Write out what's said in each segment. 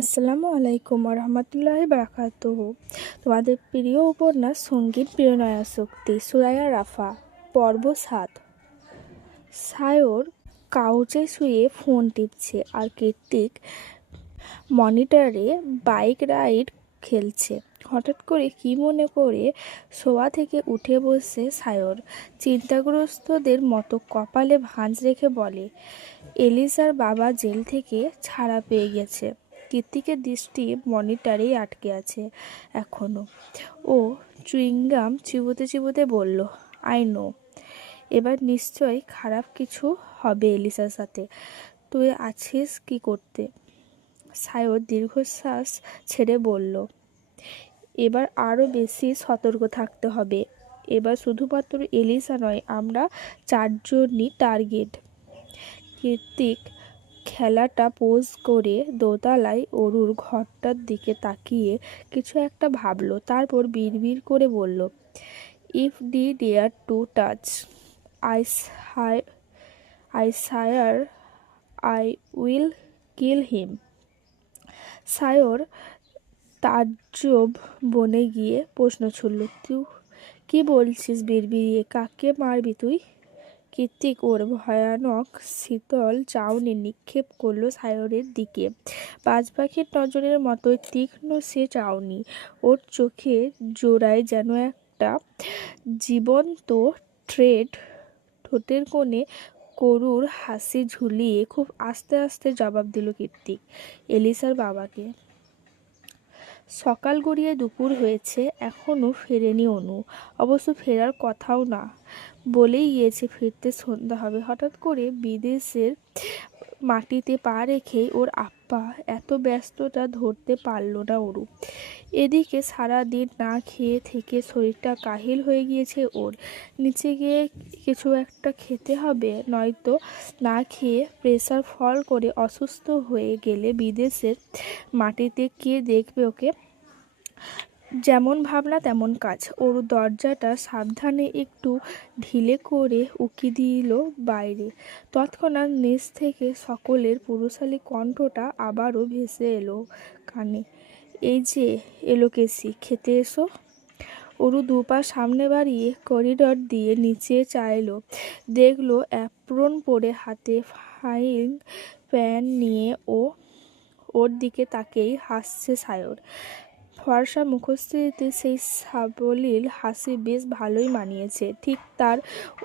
আসসালামু আলাইকুম রহমতুল্লাহি বারাকাতুহু। তোমাদের প্রিয় উপন্যাস সঙ্গীত প্রেরণায় শক্তি, সুরায়া রাফা, পর্ব 7। সায়র কাউচে শুয়ে ফোন টিপছে আর কীর্তিক মনিটরে বাইক রাইড খেলছে। হঠাৎ করে কি মনে করে শোয়া থেকে উঠে বসে সায়র চিন্তাগ্রস্তদের মতো কপালে ভাঁজ রেখে বলে, এলিসার বাবা জেল থেকে ছাড়া পেয়ে গেছে। কীর্তিকের দৃষ্টি মনিটরেই আটকে আছে এখনো। ও চুইংগাম চিবোতে চিবোতে বলল, আই নো। এবার নিশ্চয়ই খারাপ কিছু হবে এলিসার সাথে। তুই আছিস কি করতে? সায়র দীর্ঘশ্বাস ছেড়ে বলল, এবার আরও বেশি সতর্ক থাকতে হবে। এবার শুধুমাত্র এলিসা নয়, আমরা 4 জনই টার্গেট। কীর্তিক খেলাটা পোজ করে দোতলায় অরুর ঘরটার দিকে তাকিয়ে কিছু একটা ভাবল, তারপর বিড়বিড় করে বলল, if he dare to touch I Sayar I will kill him. Sayar তাজ্জব বনে গিয়ে প্রশ্ন ছুড়ল, তুই কি বলছিস বিড়বিড়িয়ে? কাকে মারবি তুই? কীর্তিক ওর ভয়ানক শীতল চাউনি নিক্ষেপ করলো সায়রের দিকে। বাজ পাখির নজরের মতোই তীক্ষ্ণ সে চাউনি। ওর চোখে জোড়ায় যেন একটা জীবন্ত থ্রেড। ঠোঁটের কোণে করুর হাসি ঝুলিয়ে খুব আস্তে আস্তে জবাব দিল কীর্তিক, এলিসার বাবাকে। সকাল গড়িয়ে দুপুর হয়েছে, এখনও ফেরেনি অনু। অবশ্য ফেরার কথাও না, বলেই গিয়েছে ফিরতে সন্ধ্যা হবে। হঠাৎ করে বিদেশের মাটিতে পা রেখেই ওর আপ্পা এত ব্যস্ততা ধরতে পারল না অরু। এদিকে সারাদিন না খেয়ে থেকে শরীরটা কাহিল হয়ে গিয়েছে ওর। নিচে গিয়ে কিছু একটা খেতে হবে, নয়তো না খেয়ে প্রেসার ফল করে অসুস্থ হয়ে গেলে বিদেশের মাটিতে কে দেখবে ওকে। যেমন ভাবনা তেমন কাজ। ওর দরজাটা সাবধানে একটু ঢিলে করে উকি দিল বাইরে। তৎক্ষণাৎ নিচ থেকে সকলের পুরুষালী কণ্ঠটা আবারও ভেসে এলো কানে, এই যে এলো কেসি, খেতে এসো। অরু দুপা সামনে বাড়িয়ে করিডর দিয়ে নিচে চাইল, দেখলো অ্যাপ্রন পরে হাতে ফ্রাইং প্যান নিয়ে ওর দিকে তাকেই হাসছে সায়র। ফর্সা মুখশ্রীতে সেই সাবলীল হাসি বেশ ভালোই মানিয়েছে। ঠিক তার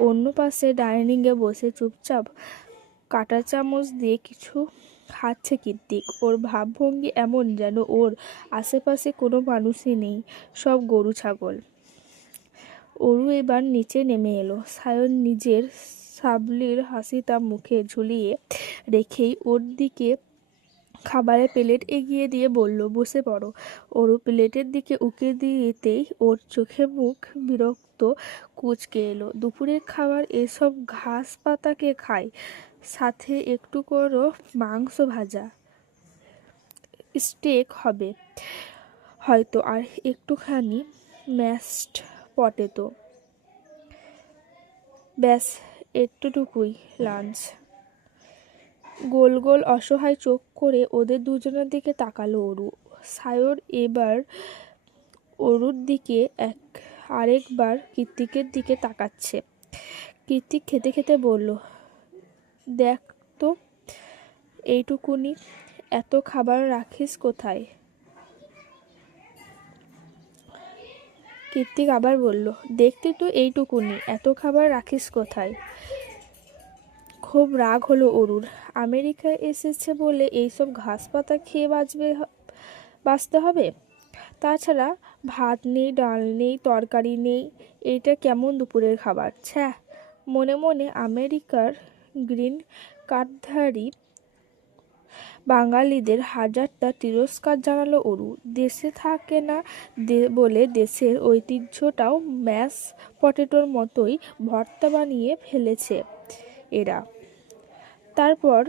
অন্য পাশে ডাইনিংয়ে বসে চুপচাপ কাঁটা চামচ দিয়ে কিছু খাচ্ছে কীর্তিক। ওর ভাবভঙ্গি এমন যেন ওর আশেপাশে কোনো মানুষই নেই, সব গরু ছাগল। অরু এবার নিচে নেমে এলো। সায়র নিজের সাবলীল হাসিটা মুখে ঝুলিয়ে রেখেই ওর দিকে খাবারের প্লেট এগিয়ে দিয়ে বলল, বসে পড়ো। অরু প্লেটের দিকে উকি দিতেই ওর চোখে মুখ বিরক্ত কুঁচকে এলো। দুপুরের খাবার এসব ঘাস পাতা কে খায়? সাথে একটু করো মাংস ভাজা, স্টেক হবে হয়তো, আর একটুখানি ম্যাশড পটেটো, ব্যাস এতটুকুই লাঞ্চ। গোল গোল অসহায় চোখ করে ওদের দুজনের দিকে তাকালো অরু। সায়র এবার অরুর দিকে আরেকবার কীর্তিকের দিকে তাকাচ্ছে। কীর্তিক খেতে খেতে বলল, দেখ তো এইটুকুনি, এত খাবার রাখিস কোথায়? কীর্তিক আবার বলল, দেখতে তো এইটুকুনি, এত খাবার রাখিস কোথায়? খুব রাগ হলো অরুর। আমেরিকায় এসেছে বলে এইসব ঘাস পাতা খেয়ে বাঁচতে হবে? তাছাড়া ভাত নেই, ডাল নেই, তরকারি নেই, এইটা কেমন দুপুরের খাবার? ছ্যাঃ। মনে মনে আমেরিকার গ্রিন কার্ডধারী বাঙালিদের হাজারটা তিরস্কার জানালো অরু। দেশে থাকে না বলে দেশের ঐতিহ্যটাও ম্যাশ পটেটোর মতোই ভর্তা বানিয়ে ফেলেছে এরা। তারপর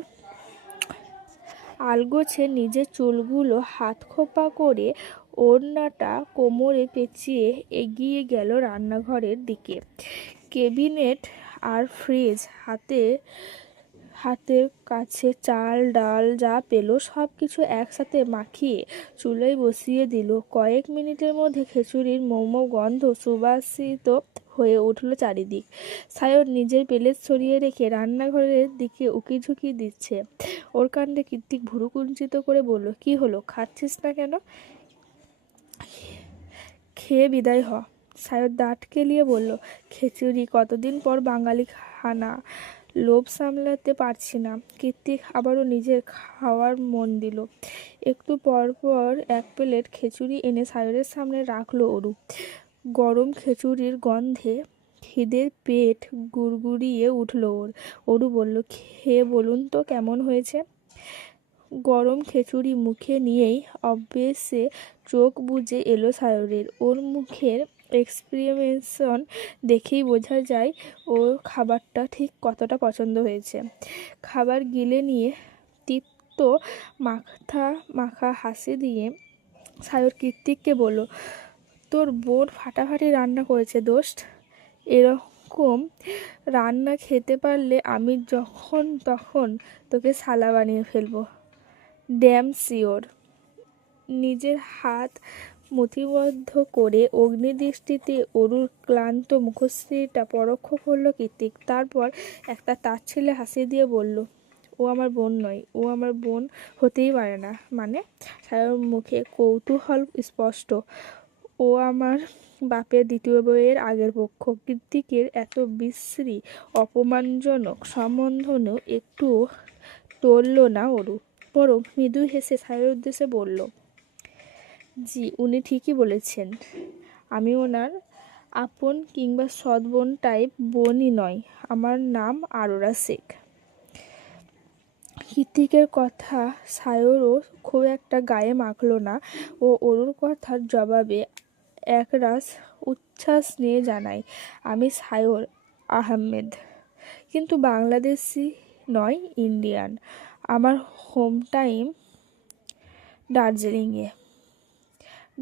আলগোছে নিজের চুলগুলো হাত খোঁপা করে ওড়নাটা কোমরে পেঁচিয়ে এগিয়ে গেল রান্নাঘরের দিকে। ক্যাবিনেট আর ফ্রিজ হাতের কাছে চাল ডাল যা পেল সব কিছু একসাথে মাখিয়ে চুলোয় বসিয়ে দিল। কয়েক মিনিটের মধ্যে খিচুড়ির মোমো গন্ধ সুবাসিত হয়ে উঠল চারিদিক। সায়র নিজের প্লেট সরিয়ে রেখে রান্নাঘরের দিকে উকিঝুঁকি দিচ্ছে। ওর কাণ্ডে কৃত্তিক ভুরু কুঞ্চিত করে বলল, কি হলো, খাচ্ছিস না কেন? খেয়ে বিদায় হ। সায়র দাঁত কেলিয়ে বলল, খিচুড়ি কতদিন পর বাঙালি খানা, লোভ সামলাতে পারছি না। কৃত্তিক আবারও নিজের খাওয়ার মন দিল। একটু পর পর এক প্লেট খিচুড়ি এনে সায়রের সামনে রাখলো অরু। গরম খিচুড়ির গন্ধে খিদের পেট গুড়গুড়িয়ে উঠল ওর। অরু বলল, খেয়ে বলুন তো কেমন হয়েছে। গরম খিচুড়ি মুখে নিয়েই অভ্যেসে চোখ বুজে এলো সায়রের। ওর মুখের এক্সপ্রেশন দেখেই বোঝা যায় ওর খাবারটা ঠিক কতটা পছন্দ হয়েছে। খাবার গিলে নিয়ে তিক্ত মাখা হাসি দিয়ে সায়র কৃত্তিককে বলল, তোর বোন ফাটাফাটি রান্না করেছে দোস্ত। এরকম রান্না খেতে পারলে আমি যখন তখন তোকে সালা বানিয়ে ফেলবো। Damn sure. নিজের হাত মুঠিবদ্ধ করে অগ্নিদৃষ্টিতে অরুর ক্লান্ত মুখশ্রীটা পরখ করল কৃত্তিক। তারপর একটা তাচ্ছিল্যে হাসি দিয়ে বলল, ও আমার বোন নয়, ও আমার বোন হতেই পারে না। মানে? সায়র মুখে কৌতূহল স্পষ্ট। ও আমার বাপের দ্বিতীয় বইয়ের আগের পক্ষ। কৃত্তিকের এত বিশ্রী অপমানজনক সম্বোধনেও একটু টলল না অরু, বরং মৃদু হেসে সায়রের উদ্দেশ্যে বলল, জি উনি ঠিকই বলেছেন। আমি ওনার আপন কিংবা সৎ বোন টাইপ বোনই নয়। আমার নাম আরোরা শেখ। কৃত্তিকের কথা সায়রও খুব একটা গায়ে মাখল না। ও অরুর কথার জবাবে একরাশ উচ্ছ্বাস নিয়ে জানায়, আমি সায়র আহমেদ, কিন্তু বাংলাদেশি নয়, ইন্ডিয়ান। আমার হোম টাইম দার্জিলিংয়ে।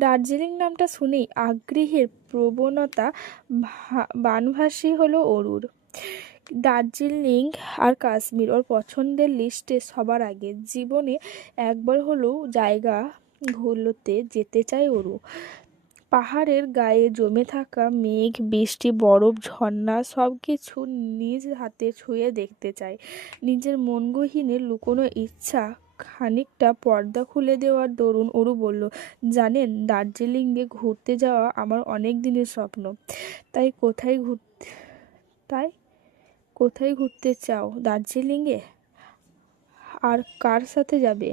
দার্জিলিং নামটা শুনেই আগ্রহের প্রবণতা বানভাসী হলো অরুর। দার্জিলিং আর কাশ্মীর ওর পছন্দের লিস্টে সবার আগে। জীবনে একবার হলেও জায়গাগুলোতে যেতে চায় অরু। পাহাড়ের গায়ে জমে থাকা মেঘ, বৃষ্টি, বরফ, ঝর্ণা সব কিছু নিজ হাতে ছুঁয়ে দেখতে চায়। নিজের মন গহীনে লুকোনো ইচ্ছা খানিকটা পর্দা খুলে দেওয়ার দরুন অরু বলল, জানেন, দার্জিলিংয়ে ঘুরতে যাওয়া আমার অনেক দিনের স্বপ্ন। তাই কোথায় ঘুরতে চাও? দার্জিলিংয়ে? আর কার সাথে যাবে?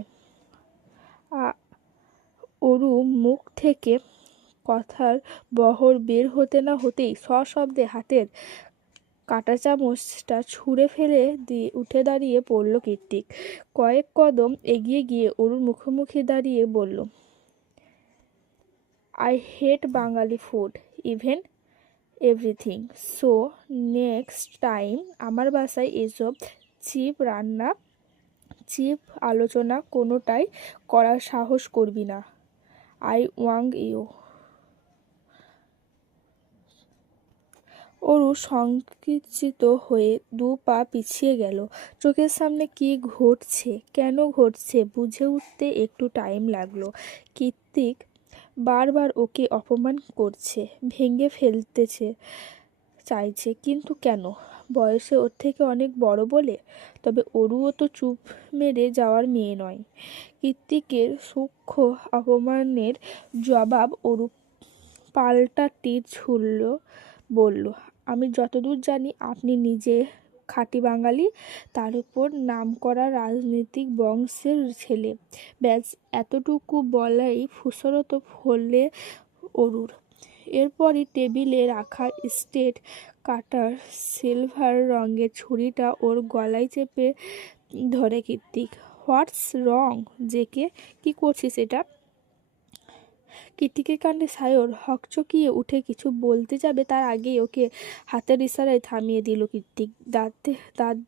অরু মুখ থেকে কথার বহর বের হতে না হতেই সশব্দে হাতের কাঁটা চামচটা ছুঁড়ে ফেলে দিয়ে উঠে দাঁড়িয়ে পড়ল কৃত্তিক। কয়েক কদম এগিয়ে গিয়ে অরুর মুখোমুখি দাঁড়িয়ে বলল, I hate Bangali food, even everything. So next time আমার বাসায় এসব চিপ আলোচনা কোনোটাই করার সাহস করবি না। I want you. অরু সংকুচিত হয়ে 2 পা পিছিয়ে গেল। চোখের সামনে কি ঘটছে, কেন ঘটছে বুঝে উঠতে একটু টাইম লাগলো। কৃত্তিক বারবার ওকে অপমান করছে, ভেঙে ফেলতেছে চাইছে, কিন্তু কেন? বয়সে ওর থেকে অনেক বড় বলে? তবে অরুও তো চুপ মেরে যাওয়ার মেয়ে নয়। কৃত্তিকের সূক্ষ্ম অপমানের জবাব অরু পাল্টা তীর ছুড়ল, বলল, আমি যতদূর জানি আপনি নিজে খাঁটি বাঙালি, তার উপর নামকরা রাজনীতিক বংশের ছেলে। ব্যাস এতটুকু বলাই ফুসরত হলে অরুর। এরপরই টেবিলে রাখা স্টেট কাটার সিলভার রঙের ছুরিটা ওর গলায় চেপে ধরে কৃত্তিক। হোয়াটস রং জেকে, কি করছিস এটা? কৃত্তিকের কাণ্ডে সায়র হকচকিয়ে উঠে কিছু বলতে যাবে, তার আগেই ওকে হাতের ইশারায় থামিয়ে দিল কৃত্তিক। দাঁত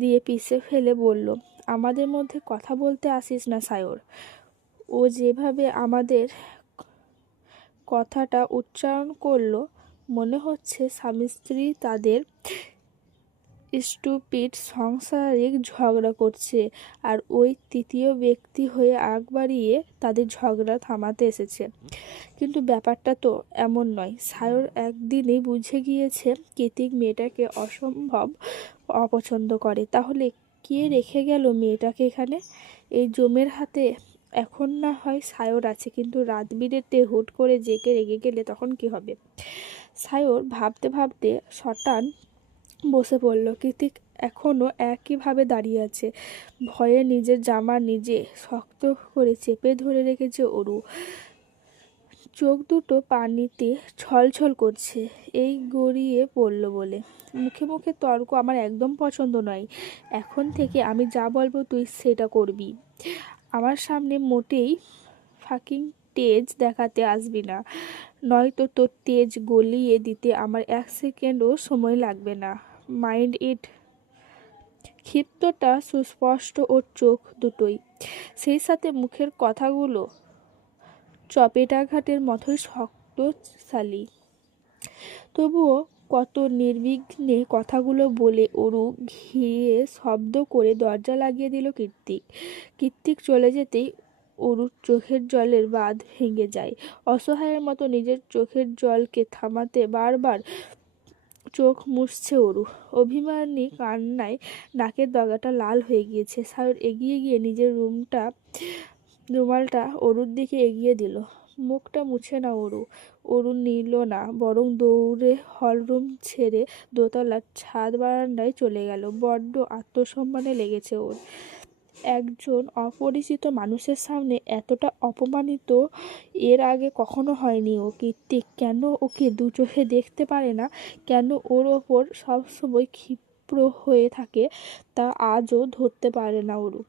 দিয়ে পিষে ফেলে বলল, আমাদের মধ্যে কথা বলতে আসিস না সায়র। ও যেভাবে আমাদের কথাটা উচ্চারণ করলো, মনে হচ্ছে স্বামী স্ত্রী তাদের স্টুপিড সাংসারিক ঝগড়া করছে, আর ওই তৃতীয় ব্যক্তি হয়ে আগ বাড়িয়ে তাদের ঝগড়া থামাতে এসেছে। কিন্তু ব্যাপারটা তো এমন নয়। সায়র একদিনেই বুঝে গিয়েছে কৃতিক মেয়েটাকে অসম্ভব অপছন্দ করে। তাহলে কে রেখে গেল মেয়েটাকে এখানে এই জমের হাতে? এখন না হয় সায়র আছে, কিন্তু রাত বিরেতে হুট করে জেগে রেগে গেলে তখন কি হবে? সায়র ভাবতে ভাবতে শটান বসে পড়ল। কৃতিক এখনও একইভাবে দাঁড়িয়ে আছে, ভয়ে নিজের জামা নিজে শক্ত করে চেপে ধরে রেখেছে অরু। চোখ দুটো পানিতে ছলছল করছে, এই গড়িয়ে পড়ল বলে। মুখে মুখে তর্ক আমার একদম পছন্দ নয়। এখন থেকে আমি যা বলবো তুই সেটা করবি। আমার সামনে মোটেই ফাকিং তেজ দেখাতে আসবি না, নয়তো তোর তেজ গলিয়ে দিতে আমার 1 সেকেন্ডও সময় লাগবে না। Mind it. ক্ষিপ্তটা সুস্পষ্ট ওর চোখ দুটোই, সেই সাথে মুখের কথাগুলো চপেটাঘাতের মতোই শক্তশালী। তবুও কত নির্বিঘ্নে কথাগুলো বলে অরু ঘিরে শব্দ করে দরজা লাগিয়ে দিল কৃতিক। কৃতিক চলে যেতেই অরুর চোখের জলের বাঁধ ভেঙে যায়। অসহায়ের মতো নিজের চোখের জলকে থামাতে বারবার চোখ মুছছে অরু। অভিমানী কান্নায় নাকের ডগাটা লাল হয়ে গিয়েছে। সায়র এগিয়ে গিয়ে নিজের রুমালটা অরুর দিকে এগিয়ে দিল। মুখটা মুছে না অরু। অরু নিল না, বরং দৌড়ে হলরুম ছেড়ে দোতলার ছাদ বারান্দায় চলে গেল। বড্ড আত্মসম্মানে লেগেছে ওর। একজন অপরিচিত মানুষের সামনে এতটা অপমানিত এর আগে কখনো হয়নি ও। কৃতিক কেন ওকে দু চোখে দেখতে পারে না, কেন ওর ওপর সবসময় ক্ষিপ্র হয়ে থাকে, তা আজও ধরতে পারে না ওরু।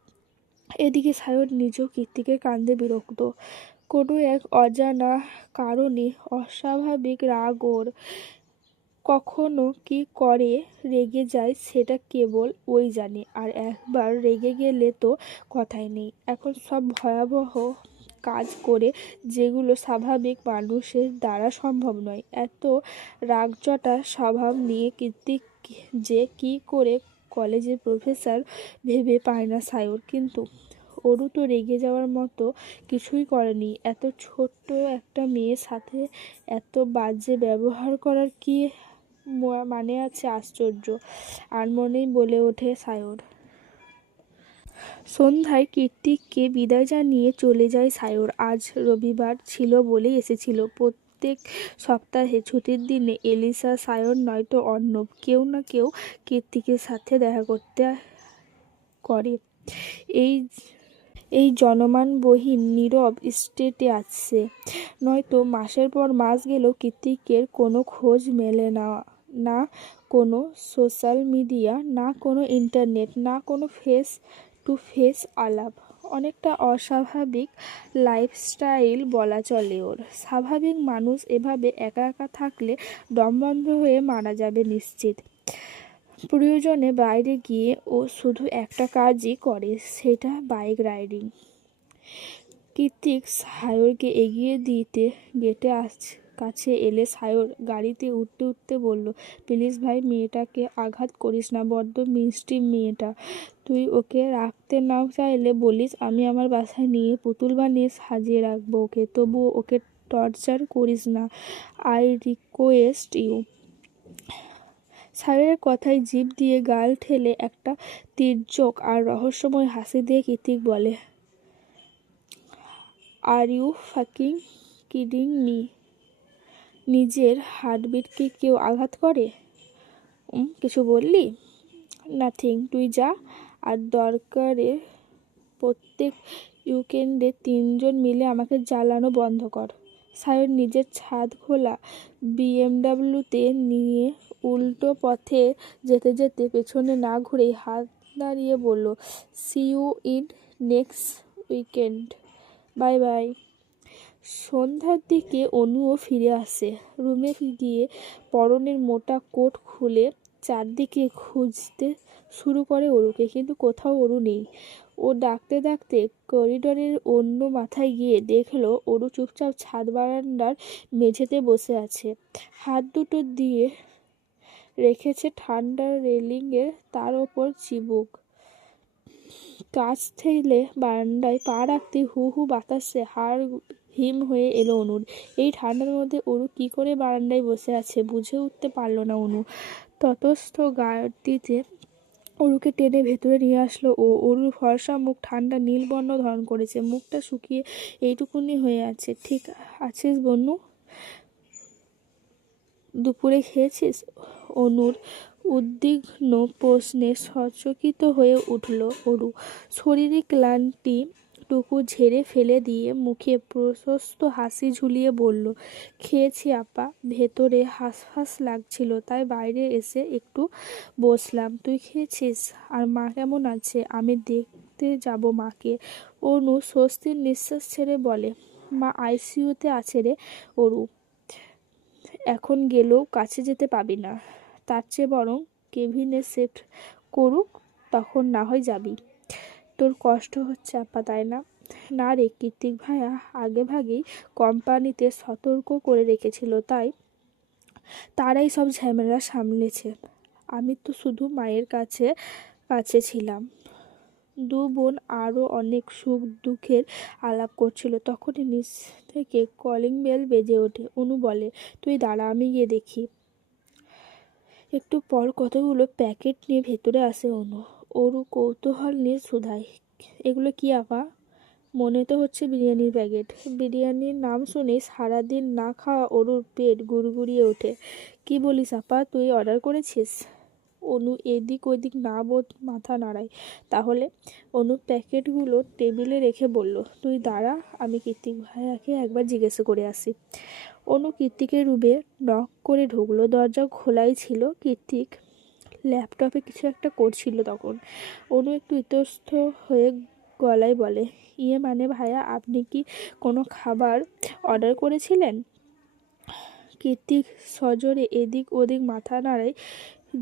এদিকে সায়র নিজেও কৃতিকের কাণ্ডে বিরক্ত। কোনো এক অজানা কারণে অস্বাভাবিক রাগ ওর। কখনো কি করে রেগে যায় সেটা কেবল ওই জানে, আর একবার রেগে গেলে তো কথাই নেই। এখন সব ভয়াবহ কাজ করে যেগুলো স্বাভাবিক মানুষের দ্বারা সম্ভব নয়। এত রাগজটা স্বভাব নিয়ে কৃতিক যে কি করে কলেজের প্রফেসর ভেবে পায় না সায়র। কিন্তু অরু তো রেগে যাওয়ার মতো কিছুই করেনি। এত ছোট্ট একটা মেয়ের সাথে এত বাজে ব্যবহার করার কি মানে আছে? আশ্চর্য। আনমনেই বলে ওঠে সায়র। সন্ধ্যায় কৃতিককে বিদায় জানিয়ে চলে যায় সায়র। আজ রবিবার ছিল বলেই এসেছিল। প্রত্যেক সপ্তাহে ছুটির দিনে এলিসা, সায়র নয়তো অর্ণব কেউ না কেউ কৃতিকের সাথে দেখা করতে করে। এই জনমানবহীন নীরব স্টেটে আসছে। নয়তো মাসের পর মাস গেলেও কৃতিকের কোনো খোঁজ মেলে না। না কোনো সোশ্যাল মিডিয়া, না কোনো ইন্টারনেট, না কোনো ফেস টু ফেস আলাপ। অনেকটা অস্বাভাবিক লাইফস্টাইল বলা চলে ওর। স্বাভাবিক মানুষ এভাবে একা একা থাকলে দম বন্ধ হয়ে মারা যাবে নিশ্চিত। প্রয়োজনে বাইরে গিয়ে ও শুধু একটা কাজই করে, সেটা বাইক রাইডিং। কৃতিক সায়রকে এগিয়ে দিতে গেটে কাছে এলে সায়র গাড়িতে উঠতে উঠতে বলল, প্লিজ ভাই, মেয়েটাকে আঘাত করিস না, বড্ড মিষ্টি মেয়েটা। তুই ওকে রাখতে না চাইলে বলিস, আমি আমার বাসায় নিয়ে পুতুল বানিয়ে সাজিয়ে রাখবো ওকে। তবুও ওকে টর্চার করিস না, আই রিকোয়েস্ট ইউ। সায়রের কথায় জিভ দিয়ে গাল ঠেলে একটা তীর্যক আর রহস্যময় হাসি দিয়ে কৃতিক বলে, are you fucking kidding me? নিজের হার্টবিটকে কেউ আঘাত করে? কিছু বললি? নাথিং, তুই যা। আর দরকারে প্রত্যেক উইকেন্ডে 3 জন মিলে আমাকে জ্বালানো বন্ধ কর। সায়র নিজের ছাদ খোলা বিএমডাব্লিউতে নিয়ে উল্টো পথে যেতে যেতে পেছনে না ঘুরেই হাত নাড়িয়ে বলল, see you in next weekend, bye bye. সন্ধ্যার দিকে অনুও ফিরে আসে। রুমে গিয়ে পরনের মোটা কোট খুলে চারদিকে খুঁজতে শুরু করে অরুকে, কিন্তু কোথাও অরু নেই। ও ডাকতে ডাকতে করিডোরের অন্য মাথায় গিয়ে দেখলো অরু চুপচাপ ছাদ বারান্দার মেঝেতে বসে আছে, হাত দুটো দিয়ে রেখেছে ঠান্ডার রেলিংয়ের তার ওপর চিবুক। কাজ ঠেলে বারান্দায় পা রাখতে হু হু বাতাসে হাড় হিম হয়ে এলো অনুর। এই ঠান্ডার মধ্যে অরু কি করে বারান্দায় বসে আছে বুঝে উঠতে পারল না অনু। ততস্থ গাড়িতে অরুকে টেনে ভেতরে নিয়ে আসলো ও। অরুর ফর্সা মুখ ঠান্ডা নীল বর্ণ ধারণ করেছে, মুখটা শুকিয়ে এইটুকুনি হয়ে আছে। ঠিক আছিস বনু? দুপুরে খেয়েছিস? অনুর উদ্বিগ্ন প্রশ্নে সচকিত হয়ে উঠল অরু। শরীরে ক্লান্তি টুকু ঝেড়ে ফেলে দিয়ে মুখে প্রশস্ত হাসি ঝুলিয়ে বলল, খেয়েছি আপা। ভেতরে হাঁসফাঁস লাগছিল তাই বাইরে এসে একটু বসলাম। তুই খেয়েছিস? আর মা কেমন আছে? আমি দেখতে যাব মাকে। অনু স্বস্তির নিঃশ্বাস ছেড়ে বলে, মা আইসিইউতে আছে রে অরু। এখন গেলেও কাছে যেতে পাবি না। তার চেয়ে বরং কেবিনে শিফট করুক, তখন না হয় যাবি। তোর কষ্ট হচ্ছে আপা, তাই না? না রে কৃতিক ভাইয়া আগে ভাগেই কোম্পানিতে সতর্ক করে রেখেছিল, তাই তারাই সব ঝামেলা সামলেছে। আমি তো শুধু মায়ের কাছে কাছে ছিলাম। দু বোন আরও অনেক সুখ দুঃখের আলাপ করছিল, তখনই নিচ থেকে কলিং বেল বেজে ওঠে। অনু বলে, তুই দাঁড়া, আমি গিয়ে দেখি। একটু পর কতগুলো প্যাকেট নিয়ে ভেতরে আসে অনু। অরু কৌতূহল নিয়ে শুধায়, এগুলো কি আপা? মনে তো হচ্ছে বিরিয়ানির প্যাকেট। বিরিয়ানির নাম শুনেই সারাদিন না খাওয়া অরুর পেট গুড়গুড়িয়ে ওঠে। কি বলিস আপা, তুই অর্ডার করেছিস? অনু এদিক ওদিক না বোধ মাথা নাড়ায়। তাহলে? অনু প্যাকেটগুলো টেবিলে রেখে বলল, তুই দাঁড়া, আমি কৃতিক ভাইয়াকে একবার জিজ্ঞেস করে আসি। অনু কৃতিকের রুমে নক করে ঢুকলো। দরজা খোলাই ছিল। কৃতিক ল্যাপটপে কিছু একটা করছিল তখন। অনু একটু ইতস্ত হয়ে গলায় বলে, ইয়ে মানে ভাইয়া, আপনি কি কোনো খাবার অর্ডার করেছিলেন? কৃতিক সজোরে এদিক ওদিক মাথা নাড়ায়,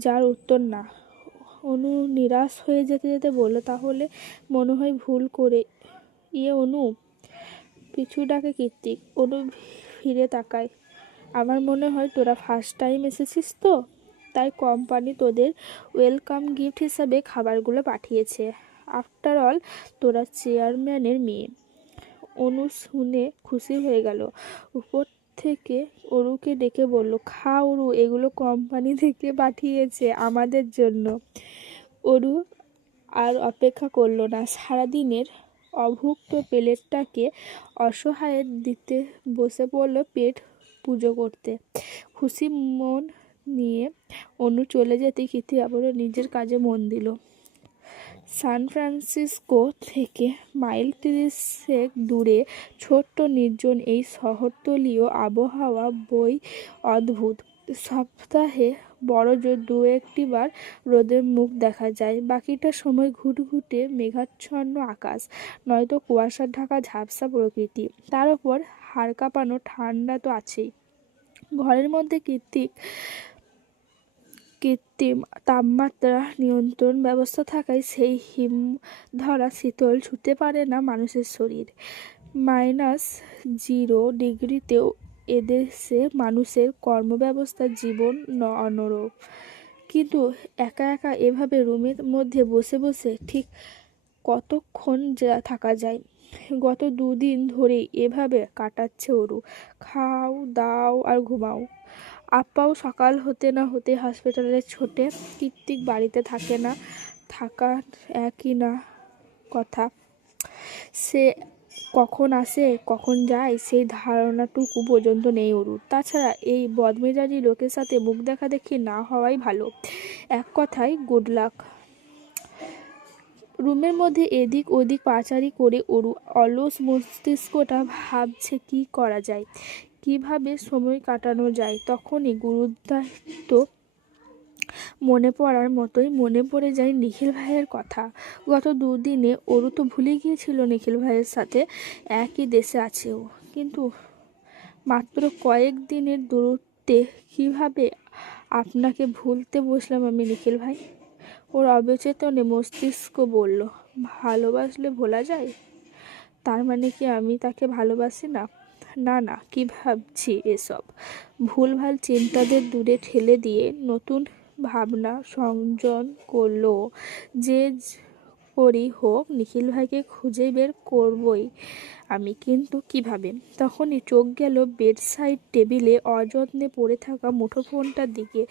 যার উত্তর না। অনু নিরাশ হয়ে যেতে যেতে বলল, তাহলে মনে হয় ভুল করে। ইয়ে অনু, পিছু ডাকে কৃতিক। অনু ফিরে তাকায়। আমার মনে হয় তোরা ফার্স্ট টাইম এসেছিস তো, তাই কোম্পানি তোদের ওয়েলকাম গিফট হিসাবে খাবারগুলো পাঠিয়েছে। আফটার অল তোরা চেয়ারম্যানের মেয়ে। অনু শুনে খুশি হয়ে গেল। উপর থেকে অরুকে ডেকে বলল, খা অরু, এগুলো কোম্পানি থেকে পাঠিয়েছে আমাদের জন্য। অরু আর অপেক্ষা করলো না। সারাদিনের অভুক্ত প্লেটটাকে অসহায়ের দিতে বসে পড়ল পেট পুজো করতে। খুশি মন নিয়ে অনু চলে যেতে কৃতি আবারও নিজের কাজে মন দিল। সান ফ্রান্সিসকো থেকে মাইল 30 দূরে ছোট্ট নির্জন এই শহরতলীয় আবহাওয়া বই অদ্ভুত। সপ্তাহে বড়জোর দু একটি বার রোদের মুখ দেখা যায়, বাকিটা সময় ঘুটঘুটে মেঘাচ্ছন্ন আকাশ, নয়তো কুয়াশার ঢাকা ঝাপসা প্রকৃতি। তার ওপর হাড় কাঁপানো ঠান্ডা তো আছেই। ঘরের মধ্যে কৃত্রিম তাপমাত্রা নিয়ন্ত্রণ ব্যবস্থা থাকায় সেই হিমধরা শীতল ছুঁতে পারে না মানুষের শরীর। -0 ডিগ্রিতেও এদেশে মানুষের কর্মব্যবস্থা, জীবন অনরব। কিন্তু একা একা এভাবে রুমের মধ্যে বসে বসে ঠিক কতক্ষণ থাকা যায়? গত 2 দিন ধরেই এভাবে কাটাচ্ছে অরু। খাও দাও আর ঘুমাও। আপ্পাও সকাল হতে না হতে হসপিটালে ছোটে। কৃতিক বাড়িতে থাকে না, থাকা একই না কথা। সে কখন আসে কখন যায় সেই ধারণাটুকু পর্যন্ত নেই অরুর। তাছাড়া এই বদমেজাজি লোকের সাথে মুখ দেখাদেখি না হওয়াই ভালো। এক কথায় গুড লাক। রুমের মধ্যে এদিক ওদিক পাচারি করে অরু অলস মস্তিষ্কটা ভাবছে কি করা যায়, কিভাবে সময় কাটানো যায়। তখনই গুরুদায়িত্ব মনে পড়ার মতোই মনে পড়ে যায় নিখিল ভাইয়ের কথা। গত 2 দিনে অরু তো ভুলে গিয়েছিল নিখিল ভাইয়ের সাথে একই দেশে আছে ও। কিন্তু মাত্র কয়েকদিনের দূরত্বে কিভাবে আপনাকে ভুলতে বসলাম আমি নিখিল ভাই? ওর অবচেতনে মস্তিষ্ক বলল, ভালোবাসলে ভোলা যায়? তার মানে কি আমি তাকে ভালোবাসি না? না না, কি ভাবছি এসব? ভুলভাল চিন্তাদের দূরে ঠেলে দিয়ে নতুন ভাবনা সংযোজন করলো যে করেই হোক নিখিল ভাইকে খুঁজে বের করবই আমি, কিন্তু কিভাবে? তখনই চোখ গেল বেড সাইড টেবিলে অযত্নে পড়ে থাকা মুঠোফোনটার দিকে,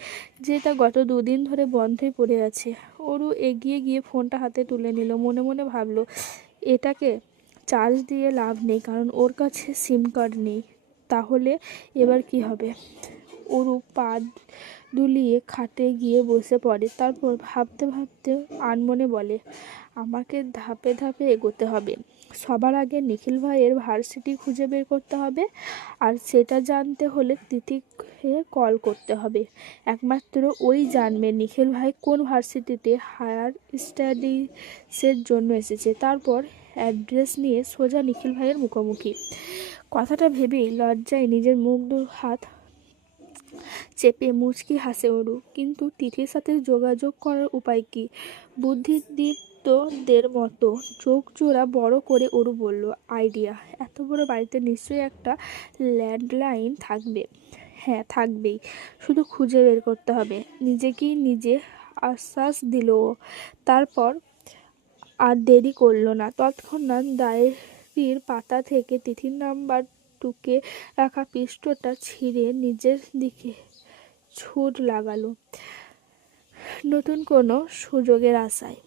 যেটা গত 2 দিন ধরে বন্ধই পড়ে আছে। অরু এগিয়ে গিয়ে ফোনটা হাতে তুলে নিল। মনে মনে ভাবলো, এটাকে চার্জ দিয়ে লাভ নেই, কারণ ওর কাছে সিম কার্ড নেই। তাহলে এবার কি হবে? অরু পা দুলিয়ে খাটে গিয়ে বসে পড়ে। তারপর ভাবতে ভাবতে আনমনে বলে, আমাকে ধাপে ধাপে এগোতে হবে। সবার আগে নিখিল ভাইয়ের ভার্সিটি খুঁজে বের করতে হবে, আর সেটা জানতে হলে তিথিকে কল করতে হবে। একমাত্র ওই জানবে নিখিল ভাই কোন ভার্সিটিতে হায়ার স্টাডিজের জন্য এসেছে। তারপর অ্যাড্রেস নিয়ে সোজা নিখিল ভাইয়ের মুখোমুখি। কথাটা ভেবেই লজ্জায় নিজের মুখ হাত চেপে মুচকি হাসে অরু। কিন্তু তিথির সাথে যোগাযোগ করার উপায় কি? বুদ্ধিদীপ্তদের মতো চোখ জোড়া বড় করে অরু বলল, আইডিয়া। এত বড় বাড়িতে নিশ্চয়ই একটা ল্যান্ডলাইন থাকবে। হ্যাঁ, থাকবেই, শুধু খুঁজে বের করতে হবে। নিজেকেই নিজে আশ্বাস দিল ও। তারপর আর দেরি করল না। তৎক্ষণাৎ ডায়েরির পাতা থেকে তিথির নাম্বার টুকে রাখা পৃষ্ঠাটা ছিঁড়ে নিজের দিকে ছুট লাগালো, নতুন কোনো সুযোগের আশায়।